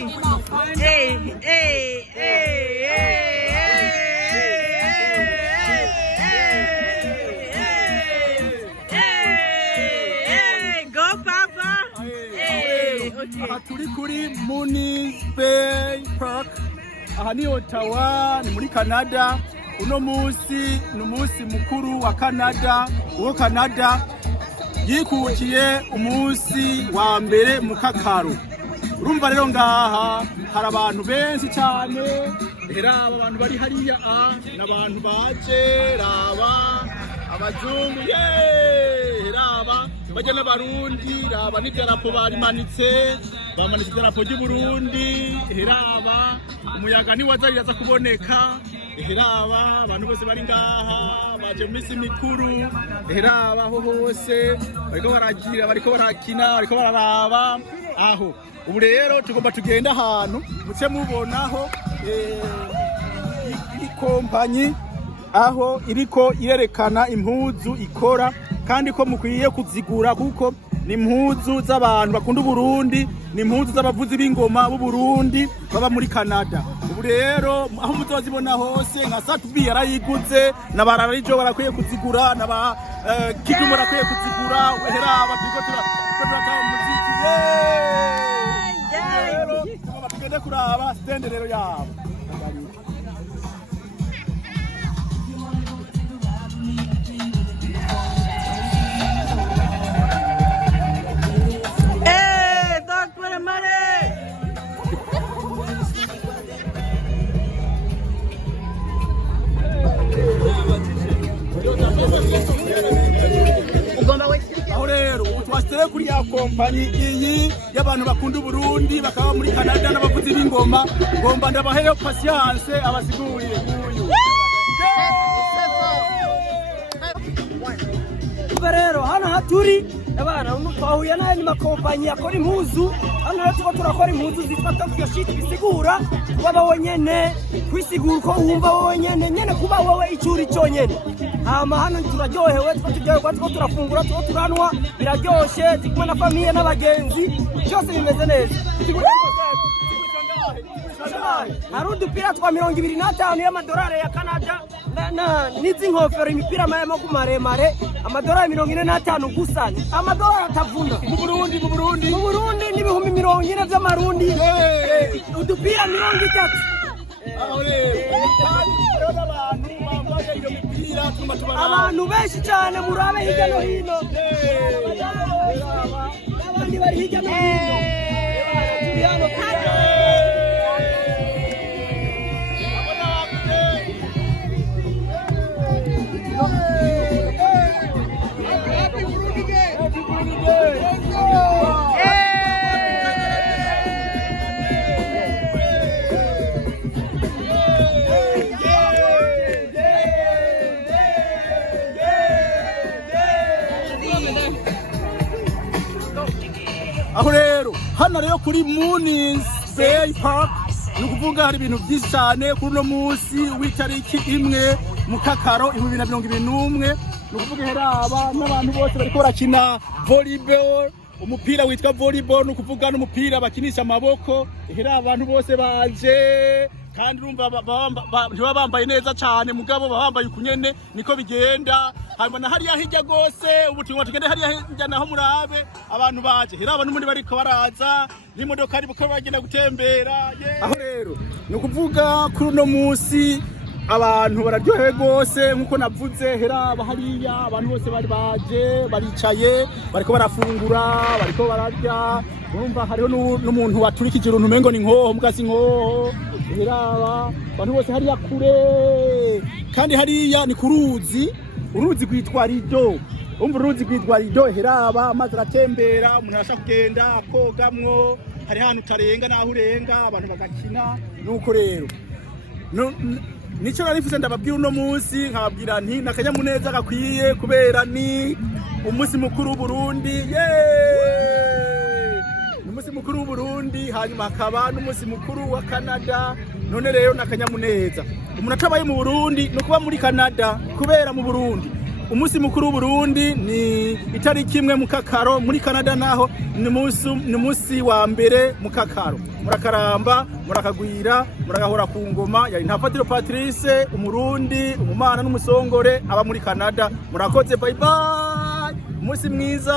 Hey, hey, hey, hey, go Papa. Hey, okay. Aha turi kuri Mooney's Bay Park. Aha ni Ottawa, ni muri Canada. Uno munsi ni umunsi mukuru wa Canada. Uwo Canada yikukiye umunsi wa mbere mu Kakaro. Urumva rero ngaha hari abantu benshi cyane. Raba abantu bari hariya n'abantu baje raba abazungu raba bajya n'abarundi raba n'idarapo barimanitse bamanitse idarapo ry'u Burundi raba umuyaga ntiwazariraza kuboneka raba abantu bose bari ngaha baje mu minsi mikuru raba aho hose bariko baragira bariko barakina bariko bararaba aho. Ubu rero tugomba tugenda ahantu muce mubonaho ikompanyi aho iriko irerekana impuzu ikora kandi ko mukwiye kuzigura kuko ni impuzu z'abantu bakunda Burundi, ni impuzu z'abavuzi b'ingoma b'u Burundi baba muri Canada. Ubu rero aho muzozibona hose nka Satbi yarayiguze n'abararijo barakwiye kuzigura n'aba Kidumu barakwiye kuzigura heraba turiko turakora muziki tugende kuraba stand rero yabo. Aho rero twastere kuri ya kompanyi iyi y'abantu bakunda Burundi bakaba muri Canada n'abavuzi b'ingoma ngomba ndabaheyo patience abasiguye uyu rero hano haturi abana twahuye nayo ni makompanyi akora impuzu hano rero tuba turakora impuzu zifata ku shiti bisigura kuba wowe nyene kwisigura uko wumva wowe nyene kuba wowe icuri cyonyene. Hama hano turaryohewe tuba turafungura tuba turanwa biraryoshe tukuma na famiye n'abagenzi byose bimeze neza. Hari udupira twa 25 y'amadolari ya Canada n'izi nkofero imipira y'amaguru maremare amadolari 45 gusa amadolari atavuna mu Burundi n'ibihumbi 40 by'amarundi udupira 30. Abantu benshi cyane murabe hirya no hino abandi bari hirya no hino aho rero hano rero kuri Mooney's Bay Park ni ukuvuga hari ibintu byinshi cyane kuri uno munsi w'itariki imwe mu Kakaro 2021 ni ukuvuga heraba n'abantu bose bariko barakina volleyball umupira witwa volleyball ni ukuvuga n'umupira bakinisha amaboko heraba abantu bose baje kandi urumva ntiba bambaye neza cyane mugabo bambaye ukunyene niko bigenda. Hanyuma na hariya hirya gose ubutumwa tugende hariya hirya naho murabe abantu baje heraba n'umundi bariko baraza n'imodoka ari buko bagenda gutembera aho rero ni ukuvuga kuri uno munsi abantu bararyohewe gose nkuko navuze heraba hariya abantu bose bari baje baricaye bariko barafungura bariko bararya urumva hariho n'umuntu waturikije uruntu mengo ni nkoho mugasi nkoho heraba abantu bose hariya kure kandi hariya ni kuruzi uruzi gwitwa Rido uruzi gwitwa Rido heraba amazi aratembera umuntu arashaka kugenda kogamwo hari hantu tarenga naho urenga abantu bagakina nuko rero nico narifuze ndababwira uno munsi nkababwira nti nakanyamuneza gakwiye kubera ni umunsi mukuru w'Uburundi umunsi mukuru w'Uburundi hanyuma hakaba n'umunsi mukuru wa Canada. None rero nakanyamuneza umuntu atabaye mu Burundi no kuba muri Canada kubera mu Burundi umunsi mukuru w'Uburundi ni itariki imwe mu Kakaro, muri Canada naho ni umunsi wa mbere mu Kakaro. Murakaramba, murakagwira, muragahora ku ngoma. Yari Ntafatiro Patrice, Umurundi, umumana n'umusongore aba muri Canada. Murakoze, bye bye, umunsi mwiza.